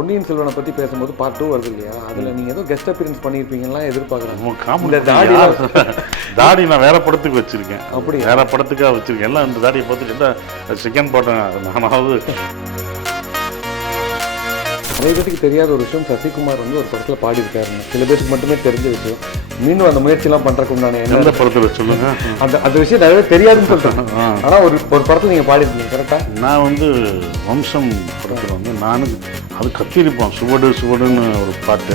பொன்னியின் செல்வனை பற்றி பேசும்போது பார்ட் 2 வருது இல்லையா, அதில் நீங்கள் ஏதோ கெஸ்ட் அப்பியரன்ஸ் பண்ணியிருப்பீங்கலாம் எதிர்பார்க்குறேன். தாடி நான் வேற படத்துக்கு வச்சுருக்கேன். அப்படி வேற படத்துக்காக வச்சுருக்கேன். எல்லாம் இந்த தாடியை பார்த்துட்டு எல்லாம் செகண்ட் பாட்டம் நானாவது. நிறைய பேருக்கு தெரியாத ஒரு விஷயம், சசிகுமார் வந்து ஒரு படத்தில் பாடியிருக்காருங்க. சில பேருக்கு மட்டுமே தெரிஞ்ச விஷயம். மீண்டும் அந்த முயற்சியெல்லாம் பண்ணுறதுக்கு உண்டான எந்த படத்தில் சொல்லுங்க. அந்த விஷயம் நிறைய தெரியாதுன்னு சொல்கிறேன். ஆனால் ஒரு படத்தில் நீங்கள் பாடியிருக்கீங்க கரெக்டாக? நான் வந்து வம்சம் படத்தில் வந்து நானும் அது கத்திருப்போம், சுவடு சுவடுன்னு ஒரு பாட்டு.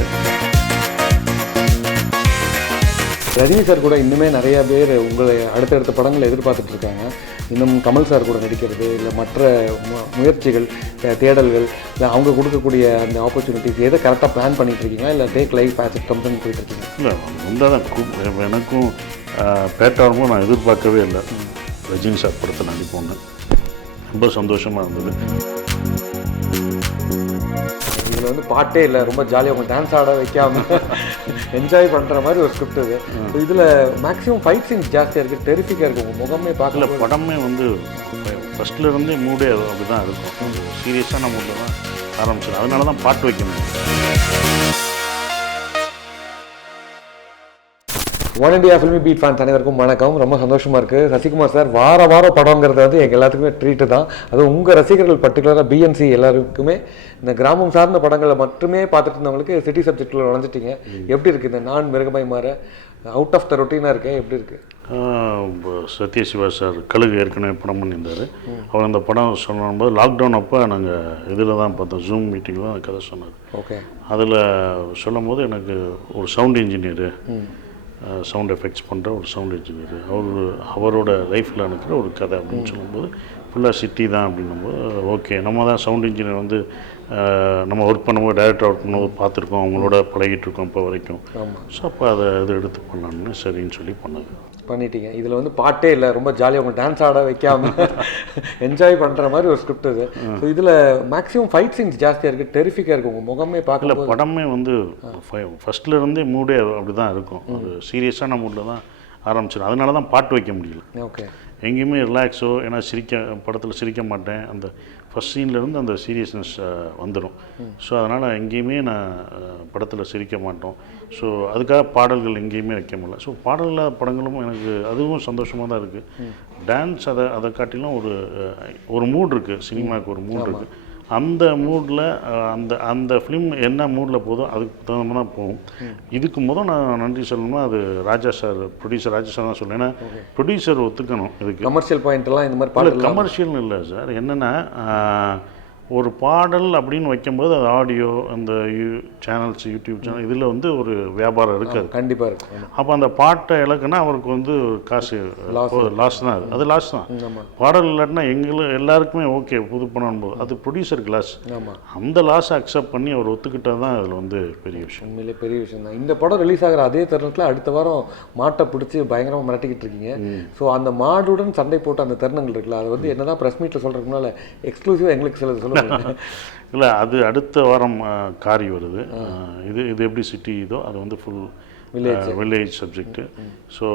ரஜினி சார் கூட இன்னுமே நிறையா பேர் உங்களை அடுத்தடுத்த படங்களை எதிர்பார்த்துட்டு இருக்காங்க. இன்னும் கமல் சார் கூட நடிக்கிறது, இல்லை மற்ற முயற்சிகள், தேடல்கள், இல்லை அவங்க கொடுக்கக்கூடிய அந்த ஆப்பர்ச்சுனிட்டிஸ் எதை கரெக்டாக பிளான் பண்ணிட்டு இருக்கீங்களா, இல்லை டேக் லைஃப் ஆஸ் இட் கம்ஸ்ன்னு போயிட்டு இருக்கீங்க? இல்லை உண்டாதான். எனக்கும் பேட்டாரமும் நான் எதிர்பார்க்கவே இல்லை ரஜினி சார் படத்தை நடிப்போன்னு. ரொம்ப சந்தோஷமாக இருந்தது. இதில் வந்து பாட்டே இல்லை, ரொம்ப ஜாலியாக உங்கள் டான்ஸ் ஆட வைக்காமல் என்ஜாய் பண்ணுற மாதிரி ஒரு ஸ்கிரிப்ட் இது. இதில் மேக்ஸிமம் ஃபைட் சீன்ஸ் ஜாஸ்தியாக இருக்குது, டெரிஃபிக்காக இருக்குது. உங்கள் முகமே பார்க்கல. படமே வந்து ஃபஸ்ட்லேருந்தே மூடே அப்படி தான் இருக்கும். சீரியஸான மூடில் தான் ஆரம்பிச்சிடும். அதனால தான் பாட்டு வைக்கணும். One India filmy beat fans அனைவருக்கும் வணக்கம். ரொம்ப சந்தோஷமாக இருக்குது. சசிகுமார் சார் வாரம் படங்கிறது வந்து எங்கள் எல்லாத்துக்குமே ட்ரீட்டு தான். அதுவும் உங்கள் ரசிகர்கள் பர்டிகுலராக பிஎன்சி எல்லாருக்குமே இந்த கிராமம் சார்ந்த படங்களை மட்டுமே பார்த்துட்டு இருந்தவங்களுக்கு சிட்டி சப்ஜெக்டில் நுழைஞ்சிட்டிங்க. எப்படி இருக்குது இந்த நான் மிருகமாய் மாற அவுட் ஆஃப் த ரொட்டீனாக இருக்கேன், எப்படி இருக்குது? சத்யசிவா சார் கழுகு ஏற்கனவே படம் பண்ணியிருந்தார். அவர் அந்த படம் சொல்லும்போது லாக்டவுன் அப்போ நாங்கள் இதில் தான் பார்த்தோம், ஜூம் மீட்டிங்கில் தான் கதை சொன்னார். ஓகே. அதில் சொல்லும் போது எனக்கு ஒரு சவுண்ட் இன்ஜினியரு, சவுண்ட் எஃபெக்ட்ஸ் பண்ணுற ஒரு சவுண்ட் இன்ஜினியர், அவரோட லைஃப்பில் இருக்கிற ஒரு கதை அப்படின்னு சொல்லும்போது ஃபுல்லாக சிட்டி தான் அப்படின்னும்போது ஓகே, நம்ம தான் சவுண்ட் இன்ஜினியர் வந்து நம்ம ஒர்க் பண்ணும்போது டைரக்டர் ஒர்க் பண்ணும்போது பார்த்துருக்கோம், அவங்களோட பழகிட்டு இருக்கோம் இப்போ வரைக்கும். ஸோ அப்போ அதை இது எடுத்து பண்ணலான்னு சரின்னு சொல்லி பண்ணிட்டீங்க. இதில் வந்து பாட்டே இல்லை, ரொம்ப ஜாலியாக உங்கள் டான்ஸ் ஆட வைக்காமல் என்ஜாய் பண்ணுற மாதிரி ஒரு ஸ்கிரிப்ட் இது. ஸோ இதில் மேக்ஸிமம் ஃபைட் சீன்ஸ் ஜாஸ்தியாக இருக்குது, டெரிஃபிக்காக இருக்குது. உங்கள் முகமே பார்க்கல. படமே வந்து ஃபஸ்ட்லேருந்தே மூடே அப்படி தான் இருக்கும். அது சீரியஸான மூடில் தான் ஆரம்பிச்சிடும். அதனால தான் பாட்டு வைக்க முடியல. ஓகே. எங்கேயுமே ரிலாக்ஸோ, ஏன்னா படத்தில் சிரிக்க மாட்டேன். அந்த ஃபஸ்ட் சீன்லேருந்து அந்த சீரியஸ்னஸ் வந்துடும். ஸோ அதனால் எங்கேயுமே நான் படத்தில் சிரிக்க மாட்டோம். ஸோ அதுக்காக பாடல்கள் எங்கேயுமே வைக்க முடியல. ஸோ பாடல்கள் படங்களும் எனக்கு அதுவும் சந்தோஷமாக தான் இருக்குது. டான்ஸ் அதை காட்டிலும் ஒரு மூட் இருக்குது, சினிமாவுக்கு ஒரு மூட் இருக்குது. அந்த மூடில் அந்த ஃபிலிம் என்ன மூடில் போதோ அதுக்கு தகுந்த தான் போகும். இதுக்கு நான் நன்றி சொல்லணும்னா அது ராஜா சார், ப்ரொடியூசர் ராஜா சார் தான் சொல்லுவேன். ஏன்னா ப்ரொடியூசர் ஒத்துக்கணும். இதுக்கு கமர்ஷியல் பாயிண்ட்லாம் இந்த மாதிரி பாடல் கமர்ஷியல் இல்லை சார். என்னென்னா ஒரு பாடல் அப்படின்னு வைக்கும்போது அது ஆடியோ, அந்த சேனல்ஸ், யூடியூப் சேனல், இதில் வந்து ஒரு வியாபாரம் இருக்காது. கண்டிப்பாக இருக்கும். அப்போ அந்த பாட்டை இலக்குன்னா அவருக்கு வந்து காசு லாஸ் தான். அது லாஸ் தான். பாடல் இல்லாட்டினா எல்லாருக்குமே ஓகே புது படம் போது அது ப்ரொடியூசருக்கு லாஸ். அந்த லாஸை அக்செப்ட் பண்ணி அவர் ஒத்துக்கிட்டால் தான் அதில் வந்து பெரிய விஷயம். உண்மையிலே பெரிய விஷயம் தான். இந்த படம் ரிலீஸ் ஆகிற அதே தருணத்தில் அடுத்த வாரம் மாட்டை பிடிச்சி பயங்கரமாக மிரட்டிக்கிட்டு இருக்கீங்க. ஸோ அந்த மாடுடன் சண்டை போட்டு அந்த தருணங்கள் இருக்குல்ல, அது வந்து என்னதான் ப்ரெஸ் மீட்டில் சொல்கிறதுனால எக்ஸ்க்ளூசிவாக எங்களுக்கு சில சொல்ல இல்லை. அது அடுத்த வாரம் காரி வருது. இது எப்படி சிட்டி இதோ அது வந்து ஃபுல் வில்லேஜ் சப்ஜெக்டு. ஸோ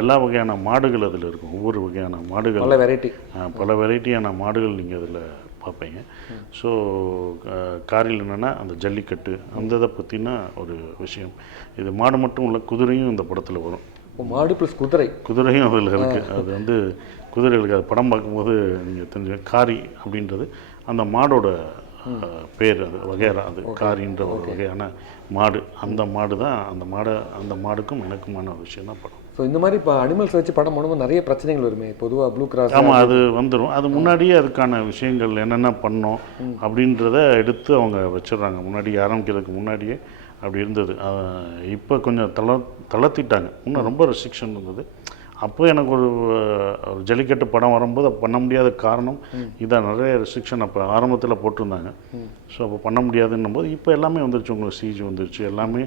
எல்லா வகையான மாடுகள் அதில் இருக்கும். ஒவ்வொரு வகையான மாடுகள், பல வெரைட்டியான மாடுகள் நீங்கள் அதில் பார்ப்பீங்க. ஸோ காரில் என்னென்னா அந்த ஜல்லிக்கட்டு அந்த இதை பற்றின ஒரு விஷயம். இது மாடு மட்டும் இல்லை, குதிரையும் இந்த படத்தில் வரும். மாடு ப்ளஸ் குதிரையும் அதில் இருக்குது. அது வந்து குதிரைகளுக்கு அது படம் பார்க்கும்போது நீங்கள் தெரிஞ்சு காரி அப்படின்றது அந்த மாடோட பேர், அது வகையறா, அது காரின்ற ஒரு வகையான மாடு. அந்த மாடு தான் அந்த மாடுக்கும் எனக்குமான ஒரு விஷயம் தான் படம். ஸோ இந்த மாதிரி இப்போ அனிமல்ஸ் வச்சு படம் பண்ணும்போது நிறைய பிரச்சனைகள் வருமே பொதுவாக ப்ளூ கிராஸ். ஆமாம், அது வந்துடும். அது முன்னாடியே அதுக்கான விஷயங்கள் என்னென்ன பண்ணோம் அப்படின்றத எடுத்து அவங்க வச்சிடுறாங்க. முன்னாடி ஆரம்பிக்கிறதுக்கு முன்னாடியே அப்படி இருந்தது. இப்போ கொஞ்சம் தளர்த்திட்டாங்க. இன்னும் ரொம்ப ரெஸ்ட்ரிக்ஷன் இருந்தது. அப்போ எனக்கு ஒரு ஜல்லிக்கட்டு படம் வரும்போது அப்போ பண்ண முடியாத காரணம் இதான், நிறைய ரெஸ்ட்ரிக்ஷன் அப்போ ஆரம்பத்தில் போட்டிருந்தாங்க. ஸோ அப்போ பண்ண முடியாதுன்னும் போது இப்போ எல்லாமே வந்துருச்சு. உங்களுக்கு சிஜி வந்துருச்சு, எல்லாமே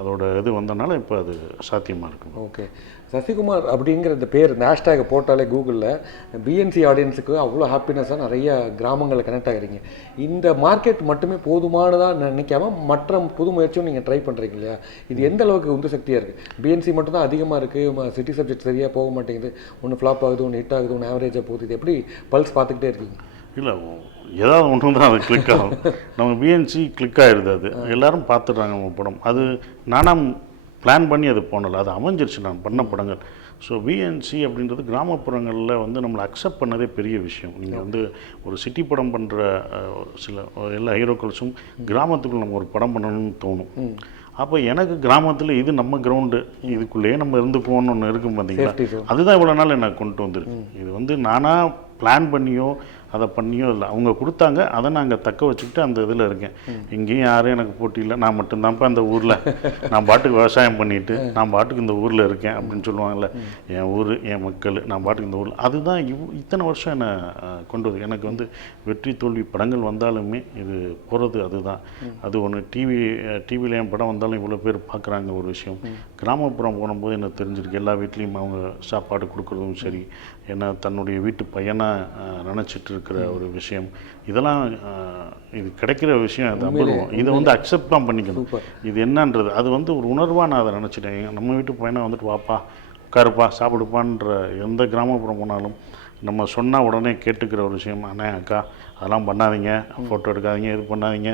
அதோட இது வந்தனால இப்போ அது சாத்தியமாக இருக்கும். ஓகே. சசிகுமார் அப்படிங்கிற இந்த பேர் இந்த ஹேஷ்டேக் போட்டாலே கூகுளில் பிஎன்சி ஆடியன்ஸுக்கு அவ்வளோ ஹாப்பினஸாக நிறைய கிராமங்களில் கனெக்ட் ஆகிறீங்க. இந்த மார்க்கெட் மட்டுமே போதுமானதாக நினைக்காம மற்ற புது முயற்சியும் நீங்கள் ட்ரை பண்ணுறீங்க இல்லையா? இது எந்த அளவுக்கு உந்து சக்தியாக இருக்குது? பிஎன்சி மட்டும் தான் அதிகமாக இருக்குது, சிட்டி சப்ஜெக்ட் சரியாக போக மாட்டேங்குது, ஒன்று ஃப்ளாப் ஆகுது, ஒன்று ஹிட் ஆகுது, ஒன்று ஆவரேஜாக போகுது. இது எப்படி பல்ஸ் பார்த்துக்கிட்டே இருக்கீங்க? இல்லை ஏதாவது ஒன்று தான் அது கிளிக் ஆகும். நம்ம பிஎன்சி கிளிக் ஆகிடுது, அது எல்லோரும் பார்த்துடுறாங்க நம்ம படம். அது நானாக பிளான் பண்ணி அது போனல, அது அமைஞ்சிருச்சு நான் பண்ண படங்கள். ஸோ பிஎன்சி அப்படின்றது கிராமப்புறங்களில் வந்து நம்மளை அக்செப்ட் பண்ணதே பெரிய விஷயம். நீங்கள் வந்து ஒரு சிட்டி படம் பண்ணுற சில எல்லா ஹீரோக்கள்ஸும் கிராமத்துக்குள்ள நம்ம ஒரு படம் பண்ணணும்னு தோணும். அப்போ எனக்கு கிராமத்தில் இது நம்ம கிரவுண்டு, இதுக்குள்ளேயே நம்ம இருந்துக்குவோன்னு ஒன்று இருக்கும் பார்த்தீங்களா, அதுதான் இவ்வளோ நாள் எனக்கு கொண்டு வந்துருக்கு. இது வந்து நானாக பிளான் பண்ணியோ அதை பண்ணியோ இல்லை, அவங்க கொடுத்தாங்க, அதை நாங்கள் தக்க வச்சுக்கிட்டு அந்த இதில் இருக்கேன். இங்கேயும் யாரும் எனக்கு போட்டி இல்லை, நான் மட்டும்தான்ப்பா அந்த ஊரில், நான் பாட்டுக்கு விவசாயம் பண்ணிவிட்டு நான் பாட்டுக்கு இந்த ஊரில் இருக்கேன் அப்படின்னு சொல்லுவாங்கள்ல, என் ஊர் என் மக்கள், நான் பாட்டுக்கு இந்த ஊரில். அதுதான் இத்தனை வருஷம் என்னை கொண்டு வந்து எனக்கு வந்து வெற்றி தோல்வி படங்கள் வந்தாலுமே இது போகிறது அதுதான். அது ஒன்று டிவியில் என் படம் வந்தாலும் இவ்வளோ பேர் பார்க்குறாங்க ஒரு விஷயம். கிராமப்புறம் போகும்போது எனக்கு தெரிஞ்சிருக்கு, எல்லா வீட்லேயும் அவங்க சாப்பாடு கொடுக்குறதும் சரி, ஏன்னா தன்னுடைய வீட்டு பையனாக நினச்சிட்டு இருக்கிற ஒரு விஷயம், இதெல்லாம் இது கிடைக்கிற விஷயம், அது அபூர்வம். இதை வந்து அக்செப்ட் தான் பண்ணிக்கணும். இது என்னன்றது அது வந்து ஒரு உணர்வாக நான் அதை நினச்சிட்டேன். நம்ம வீட்டு பையனை வந்துட்டு வாப்பா உட்காருப்பா சாப்பிடுப்பான்ற எந்த கிராமப்புறம் போனாலும் நம்ம சொன்னால் உடனே கேட்டுக்கிற ஒரு விஷயம். அண்ணே அக்கா அதெல்லாம் பண்ணாதீங்க, ஃபோட்டோ எடுக்காதீங்க, இது பண்ணாதீங்க,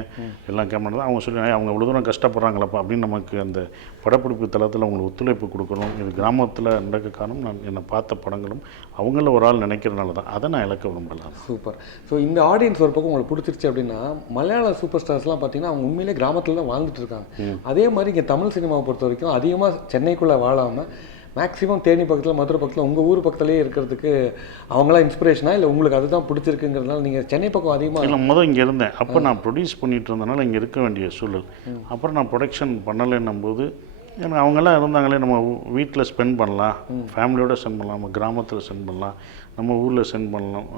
எல்லாம் கேமரா தான் அவங்க சொல்லி அவங்க இவ்வளோ தூரம் கஷ்டப்படுறாங்களப்பா அப்படின்னு நமக்கு அந்த படப்பிடிப்பு தளத்தில் அவங்களுக்கு ஒத்துழைப்பு கொடுக்கணும். இது கிராமத்தில் நடக்க காரணம் நான் என்னை பார்த்த படங்களும் அவங்கள ஒரு ஆள் நினைக்கிறனால தான், அதை நான் இழக்க விரும்பலாம். சூப்பர். ஸோ இந்த ஆடியன்ஸ் ஒரு பக்கம் உங்களுக்கு பிடிச்சிருச்சு அப்படின்னா, மலையாள சூப்பர் ஸ்டார்ஸ்லாம் பார்த்தீங்கன்னா அவங்க உண்மையிலே கிராமத்தில் தான் வாழ்ந்துட்டு இருக்காங்க. அதே மாதிரி இங்கே தமிழ் சினிமாவை பொறுத்த வரைக்கும் அதிகமாக சென்னைக்குள்ளே வாழாமல் மேக்ஸிமம் தேனி பக்கத்தில் மதுரை பக்கத்தில் உங்கள் ஊர் பக்கத்துலேயே இருக்கிறதுக்கு அவங்களாம் இன்ஸ்பிரேஷனா, இல்லை உங்களுக்கு அதுதான் பிடிச்சிருக்குங்கிறதுனால நீங்கள் சென்னை பக்கம் அதிகமாக? இல்லை, முதல் இங்கே இருந்தேன், அப்போ நான் ப்ரொடியூஸ் பண்ணிட்டு இருந்தனால இங்கே இருக்க வேண்டிய சூழல். அப்புறம் நான் ப்ரொடக்ஷன் பண்ணலைன்னும் போது எனக்கு அவங்கெல்லாம் இருந்தாங்களே, நம்ம வீட்டில் ஸ்பெண்ட் பண்ணலாம், ஃபேமிலியோடு ஸ்பெண்ட் பண்ணலாம், நம்ம கிராமத்தில் ஸ்பெண்ட் பண்ணலாம், நம்ம ஊரில் ஸ்பெண்ட் பண்ணலாம்,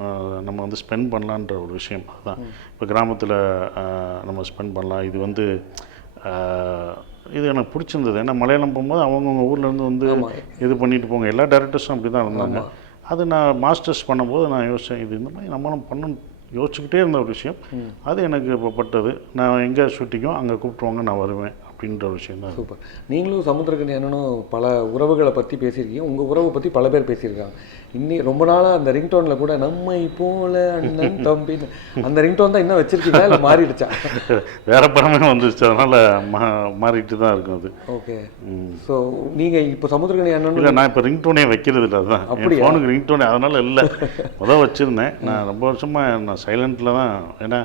நம்ம வந்து ஸ்பெண்ட் பண்ணலான்ற ஒரு விஷயம். அதுதான் இப்போ கிராமத்தில் நம்ம ஸ்பெண்ட் பண்ணலாம். இது வந்து இது எனக்கு பிடிச்சிருந்தது. ஏன்னா மலையாளம் போகும்போது அவங்கவுங்க ஊர்லேருந்து வந்து இது பண்ணிட்டு போங்க, எல்லா டேரக்டர்ஸும் அப்படி தான் இருந்தாங்க. அது நான் மாஸ்டர்ஸ் பண்ணும்போது நான் யோசித்தேன், இது இந்த மாதிரி நம்மளும் பண்ணணும் யோசிச்சுக்கிட்டே இருந்த ஒரு விஷயம். அது எனக்கு இப்போ பட்டது. நான் எங்கே ஷூட்டிங்கோ அங்கே கூப்பிட்டுவாங்க, நான் வருவேன் அப்படின்ற ஒரு விஷயம் தான். சூப்பர். நீங்களும் சமுத்திரக்கனி அண்ணனும் பல உறவுகளை பற்றி பேசியிருக்கீங்க, உங்கள் உறவை பற்றி பல பேர் பேசியிருக்காங்க. ரொம்ப நாளாக அந்த ரிங்டோனில் கூட நம்மை போல அண்ணன் தம்பின்னு அந்த ரிங்டோன் தான் இன்னும் வச்சுருக்கீங்களா, இல்லை மாறிடுச்சா? வேறு படமே வந்துருச்சு, அதனால் மாறிட்டு தான் இருக்கும் அது. ஓகே. ஸோ நீங்கள் இப்போ சமுத்திரக்கனி அண்ணன் இல்லை, நான் இப்போ ரிங்டோனே வைக்கிறது இல்லை, அதுதான் அப்படி ஃபோனுக்கு ரிங்டோனே. அதனால் இல்லை, முதல் வச்சுருந்தேன் நான் ரொம்ப வருஷமாக, நான் சைலண்ட்டில் தான். ஏன்னா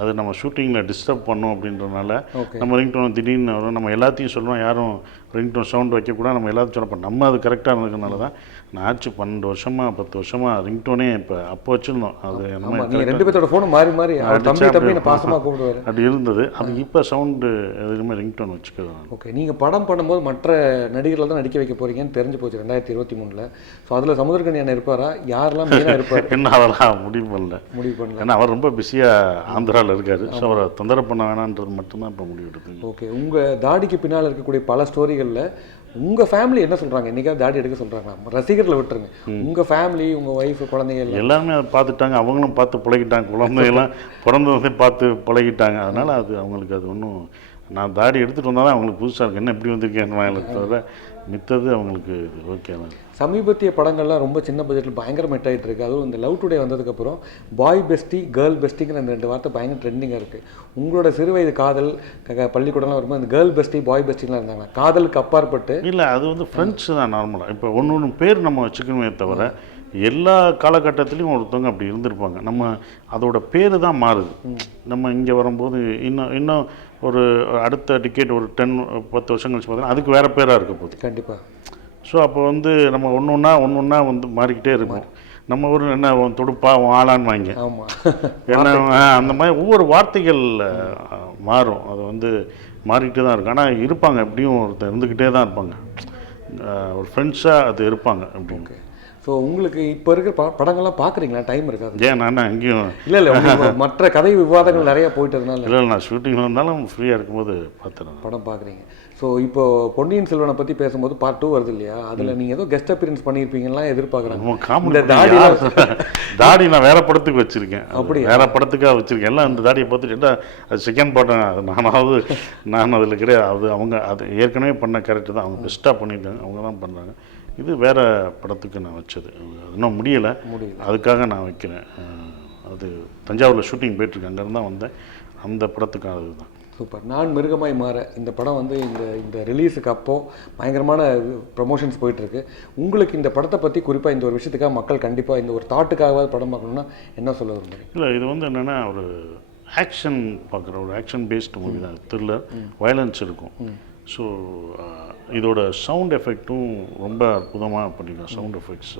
அது நம்ம ஷூட்டிங்கில் டிஸ்டர்ப் பண்ணோம் அப்படின்றனால நம்ம ரிங்டோன் திடீர்னு வரும், நம்ம எல்லாத்தையும் சொல்லுவோம், யாரும் ரிங்டோன் சவுண்ட் வைக்கக்கூடாது, நம்ம எல்லாத்தையும் சொல்லப்போம். நம்ம அது கரெக்டாக இருந்ததுனால தான் நான் ஆச்சு 12 வருஷமாக 10 வருஷமாக ரிங்டோனே இப்போ அப்போ வச்சுருந்தோம். அது நம்ம 2 பேர்த்தோட ஃபோனும் மாறி மாறி தம்பி பாசமாக கூப்பிடுவார், அப்படி இருந்தது. அது இப்போ சவுண்டு எதுவுமே ரிங்டோன் வச்சுக்கலாம். ஓகே. நீங்கள் படம் பண்ணும்போது மற்ற நடிகர்களை தான் நடிக்க வைக்க போகிறீங்கன்னு தெரிஞ்சு போச்சு 2023. ஸோ அதில் சமுத்திரக்கனி அண்ணன் இருப்பாரா, யாரெல்லாம் மெயினாக இருப்பார்? என்ன அதெல்லாம் முடிவு பண்ணல, ஏன்னா அவர் ரொம்ப பிஸியாக ஆந்திராவில் இருக்கார். ஸோ அவரை தொந்தரவு பண்ண வேணான்றது மட்டும்தான் இப்போ முடிவு எடுத்துங்க. ஓகே. உங்கள் தாடிக்கு பின்னால் இருக்கக்கூடிய பல ஸ்டோரிகளில் உங்கள் ஃபேமிலி என்ன சொல்கிறாங்க? என்றைக்காவது தாடி எடுக்க சொல்கிறாங்களா? ரசிகர்களை விட்டுருங்க, உங்கள் ஃபேமிலி, உங்கள் ஒய்ஃபு, குழந்தைகள் எல்லாருமே அதை பார்த்துட்டாங்க, அவங்களும் பார்த்து பழகிட்டாங்க, குழந்தைகள்லாம் பிறந்ததை பார்த்து பழகிட்டாங்க. அதனால் அது அவங்களுக்கு அது ஒன்றும், நான் தாடி எடுத்துகிட்டு வந்தால் தான் அவங்களுக்கு புதுசாக இருக்குது, என்ன எப்படி வந்திருக்கேன்னு தவிர மித்தது அவங்களுக்கு ஓகே தான். சமீபத்திய படங்கள்லாம் ரொம்ப சின்ன பட்ஜெட்டில் பயங்கர மெட் ஆகிட்டு இருக்குது. அதுவும் இந்த லவ் டுடே வந்ததுக்கப்புறம் பாய் பெஸ்டி கேர்ள் பெஸ்டிங்கிற அந்த 2 வார்த்தை பயங்கர ட்ரெண்டிங்காக இருக்குது. உங்களோட சிறுவயது காதல் பள்ளிக்கூடம்லாம் வரும்போது அந்த கேர்ள் பெஸ்டி பாய் பெஸ்டிலாம் இருந்தாங்க, காதலுக்கு அப்பாற்பட்டு? இல்லை, அது வந்து ஃப்ரெண்ட்ஸ் தான் நார்மலாக. இப்போ ஒன்று பேர் நம்ம வச்சுக்கணுமே தவிர எல்லா காலகட்டத்திலையும் ஒருத்தவங்க அப்படி இருந்திருப்பாங்க. நம்ம அதோட பேர் தான் மாறுது. நம்ம இங்கே வரும்போது இன்னும் ஒரு அடுத்த டிக்கெட் ஒரு 10 வருஷம் கழிச்சு பார்த்தீங்கன்னா அதுக்கு வேறு பேராக இருக்க போகுது கண்டிப்பாக. ஸோ அப்போ வந்து நம்ம ஒன்று வந்து மாறிக்கிட்டே இருக்கும். நம்ம ஒரு என்ன தொடுப்பா ஆளான்னு வாங்க, என்ன அந்த மாதிரி ஒவ்வொரு வார்த்தைகள் மாறும். அது வந்து மாறிக்கிட்டே தான் இருக்கும். ஆனால் இருப்பாங்க, எப்படியும் ஒருத்தர் இருந்துக்கிட்டே தான் இருப்பாங்க, ஒரு ஃப்ரெண்ட்ஸாக அது இருப்பாங்க அப்படின்னு. ஸோ உங்களுக்கு இப்போ இருக்கிற படங்கள்லாம் பார்க்குறீங்களா? டைம் இருக்காது? ஏன் நான் அங்கேயும் இல்லை மற்ற கதை விவாதங்கள் நிறையா போயிட்டதுனால? இல்லை, நான் ஷூட்டிங் வந்தாலும் ஃப்ரீயாக இருக்கும்போது பார்த்துறேன், படம் பார்க்குறீங்க. ஸோ இப்போ பொன்னியின் செல்வனை பற்றி பேசும்போது பார்ட் 2 வருது இல்லையா, அதில் நீங்கள் ஏதோ கெஸ்ட் அப்பியரன்ஸ் பண்ணியிருப்பீங்கலாம் எதிர்பார்க்குறாங்க. தாடி நான் வேற படத்துக்கு வச்சுருக்கேன், அப்படி வேற படத்துக்காக வச்சுருக்கேன். எல்லாம் அந்த தாடியை பார்த்துட்டு அது செகண்ட் பாட்டம் நான் அதில் கிடையாது. அது அவங்க அது ஏற்கனவே பண்ண கேரக்டர் தான், அவங்க பெஸ்ட்டாக பண்ணியிருக்காங்க, அவங்க தான் பண்ணுறாங்க. இது வேறு படத்துக்கு நான் வச்சது, இன்னும் முடியலை, அதுக்காக நான் வைக்கிறேன். அது தஞ்சாவூரில் ஷூட்டிங் போயிட்டுருக்கு, அங்கேருந்து தான் வந்தேன். அந்த படத்துக்காக அதுதான். சூப்பர். நான் மிருகமாய் மாற இந்த படம் வந்து இந்த ரிலீஸுக்கு அப்போது பயங்கரமான ப்ரமோஷன்ஸ் போயிட்டுருக்கு. உங்களுக்கு இந்த படத்தை பற்றி குறிப்பாக இந்த ஒரு விஷயத்துக்காக மக்கள் கண்டிப்பாக இந்த ஒரு தாட்டுக்காகவாது படம் பார்க்கணுன்னா என்ன சொல்ல விரும்புகிறீங்க? இல்லை, இது வந்து என்னென்னா ஒரு ஆக்ஷன் பார்க்குற ஒரு ஆக்ஷன் பேஸ்டு மூவி தான். த்ரில்லர், வயலன்ஸ் இருக்கும். ஸோ இதோட சவுண்ட் எஃபெக்ட்டும் ரொம்ப அற்புதமாக பண்ணியிருக்கோம். சவுண்ட் எஃபெக்ட்ஸ்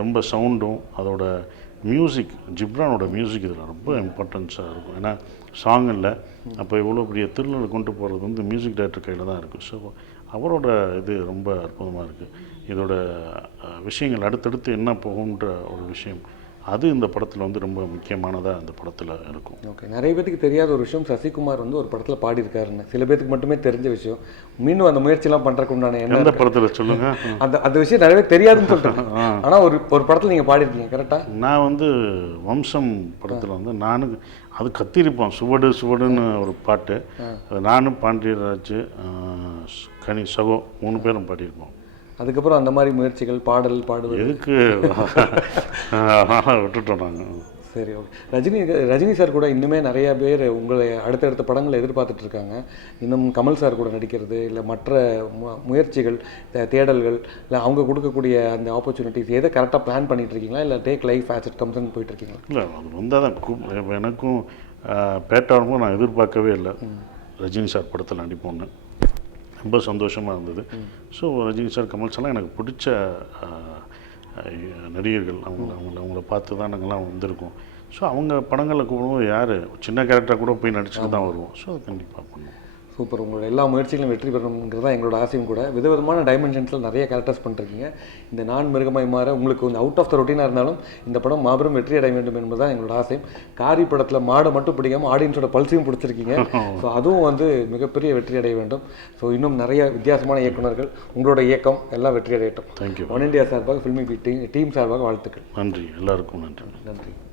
ரொம்ப சவுண்டும், அதோட மியூசிக், ஜிப்ரானோட மியூசிக் இதில் ரொம்ப இம்பார்ட்டன்ஸாக இருக்கும். ஏன்னா சாங் இல்லை, அப்போ இவ்வளோ பெரிய த்ரில்லர் கொண்டு போகிறது வந்து மியூசிக் டைரக்டர் கையில் தான் இருக்குது. ஸோ அவரோட இது ரொம்ப அற்புதமாக இருக்குது. இதோட விஷயங்கள் அடுத்தடுத்து என்ன போகுன்ற ஒரு விஷயம் அது இந்த படத்தில் வந்து ரொம்ப முக்கியமானதாக இந்த படத்தில் இருக்கும். ஓகே. நிறைய பேருக்கு தெரியாத ஒரு விஷயம், சசிகுமார் வந்து ஒரு படத்தில் பாடியிருக்காருன்னு சில பேருக்கு மட்டுமே தெரிஞ்ச விஷயம். மீண்டும் அந்த முயற்சியெல்லாம் பண்ணுறதுக்கு உண்டான எந்த படத்தில் சொல்லுங்கள்? அந்த விஷயம் நிறைய தெரியாதுன்னு சொல்கிறேன். ஆனால் ஒரு படத்தில் நீங்கள் பாடியிருக்கீங்க கரெக்டாக? நான் வந்து வம்சம் படத்தில் வந்து நானும் அது கத்திருப்போம், சுவடு சுவடுன்னு ஒரு பாட்டு. நானும் பாண்டியராஜ், கனி சகோ 3 பேரும் பாடியிருப்போம். அதுக்கப்புறம் அந்த மாதிரி முயற்சிகள் பாடுவது எதுக்கு விட்டுட்டோம் நாங்கள். சரி, ஓகே. ரஜினி சார் கூட இன்னுமே நிறைய பேர் உங்களை அடுத்தடுத்த படங்களை எதிர்பார்த்துட்டு இருக்காங்க. இன்னும் கமல் சார் கூட நடிக்கிறது, இல்லை மற்ற முயற்சிகள், தேடல்கள், இல்லை அவங்க கொடுக்கக்கூடிய அந்த ஆப்பர்ச்சுனிட்டிஸ் எதை கரெக்டாக பிளான் பண்ணிட்டு இருக்கீங்களா, இல்லை டேக் லைஃப் ஆஸ் இட் கம்ஸ்ன்னு போயிட்டு இருக்கீங்களா? இல்லை, அது வந்தால் தான் எனக்கும் பேட்டாருக்கும் நான் எதிர்பார்க்கவே இல்லை ரஜினி சார் படத்தில் நடிப்போன்னு. ரொம்ப சந்தோஷமாக இருந்தது. ஸோ ரஜினி சார், கமல் சார்லாம் எனக்கு பிடிச்ச நடிகர்கள். அவங்கள பார்த்து தான் நாங்கள்லாம் வந்திருக்கோம். ஸோ அவங்க படங்களில் கூப்பிடுவோம், யார் சின்ன கேரக்டராக கூட போய் நடிச்சுட்டு தான் வருவோம். ஸோ அது கண்டிப்பாக பண்ணுவோம். சூப்பர். உங்களோட எல்லா முயற்சிகளும் வெற்றி பெறணுங்கிறது தான் எங்களோட ஆசையும் கூட. விதவிதமான டைமென்ஷன்ஸில் நிறைய கேரக்டர்ஸ் பண்ணிருக்கீங்க. இந்த நான் மிருகமாய் மாற உங்களுக்கு கொஞ்சம் அவுட் ஆஃப் த ரொட்டீனாக இருந்தாலும் இந்த படம் மாபெரும் வெற்றி அடைய வேண்டும் என்பது தான் எங்களோட ஆசையும். காரி படத்தில் மாடை மட்டும் பிடிக்காமல் ஆடியன்ஸோட பல்ஸையும் பிடிச்சிருக்கீங்க. ஸோ அதுவும் வந்து மிகப்பெரிய வெற்றி அடைய வேண்டும். ஸோ இன்னும் நிறைய வித்தியாசமான இயக்குநர்கள், உங்களோட இயக்கம் எல்லாம் வெற்றி அடையட்டும். தேங்க்யூ. ஒன் இண்டியா சார்பாக, ஃபில்மிபீட் டீம் சார்பாக வாழ்த்துக்கள். நன்றி, எல்லாருக்கும் நன்றி. நன்றி.